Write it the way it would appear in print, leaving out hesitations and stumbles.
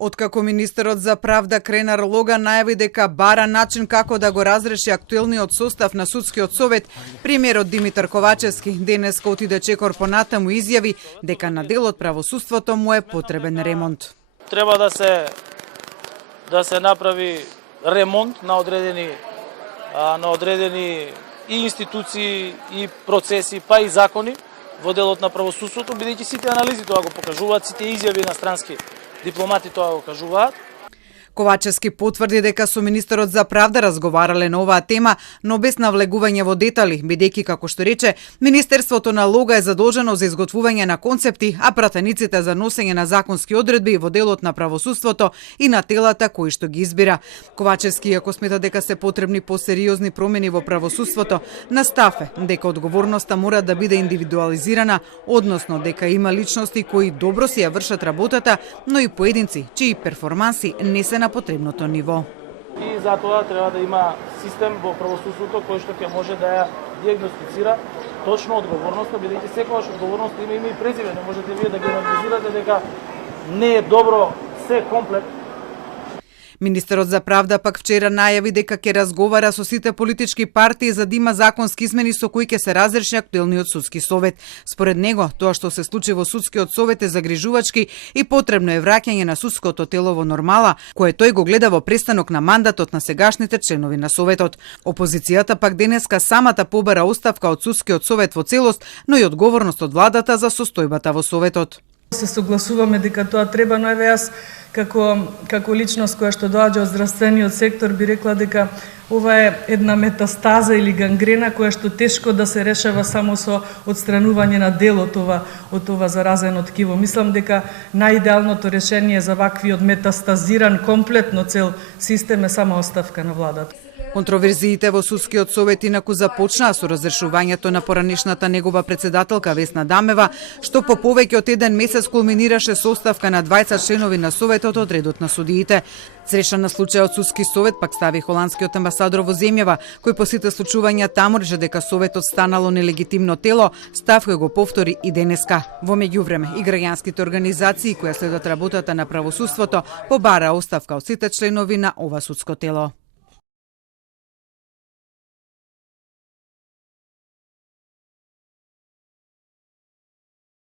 Откако министерот за правда Кренар Логан најави дека бара начин како да го разреши актуелниот состав на судскиот совет, премиерот Димитар Ковачевски денеска отиде чекор понатаму изјави дека на дел од правосуството му е потребен ремонт. Треба да се направи ремонт на одредени и институции и процеси, па и закони во делот на правосудството, бидејќи сите анализи тоа го покажуваат, сите изјави на странски дипломати тоа го кажуваат. Ковачевски потврди дека со министерот за правда разговарале на оваа тема, но без навлегување во детали, бидејќи, како што рече, Министерството на Лога е задолжено за изготвување на концепти, а пратениците за носење на законски одредби во делот на правосуството и на телата кои што ги избира. Ковачевски, ако смета дека се потребни посериозни промени во правосуството, наставе дека одговорноста мора да биде индивидуализирана, односно дека има личности кои добро си ја вршат работата, но и поединци чии перформанси не се на потребното ниво. И затоа треба да има систем во правосудството кој што ќе може да ја диагностицира точно одговорноста, бидејќи секогаш одговорноста има име и презиме, не можете вие да ги анализирате дека не е добро се комплет. Министерот за правда пак вчера најави дека ќе разговара со сите политички партии за да има законски измени со кои ќе се разреши актуелниот судски совет. Според него, тоа што се случи во судскиот совет е загрижувачки и потребно е враќање на судското тело во нормала, кое тој го гледа во престанок на мандатот на сегашните членови на советот. Опозицијата пак денеска самата побара оставка од судскиот совет во целост, но и одговорност од владата за состојбата во советот. Се согласуваме дека тоа треба, но еве јас како личност која што доаѓа од здравствениот сектор би рекла дека ова е една метастаза или гангрена која што тешко да се решава само со отстранување на дел од ова заразено ткиво. Мислам дека најидеалното решение за ваквиот метастазиран комплетно цел систем е само оставка на владата. Контроверзиите во судскиот совет инаку започнаа со разрешувањето на поранешната негова председателка Весна Дамева, што по повеќе од еден месец кулминираше со оставка на 20 членови на советот од редот на судиите. Цреша на случајот судски совет пак стави холандскиот амбасадор во земјава, кој по сите случувања таму рече дека советот станало нелегитимно тело, став кој го повтори и денеска. Во меѓувреме и граѓанските организации кои следат работата на правосуството побара оставка од сите членови на ова судско тело.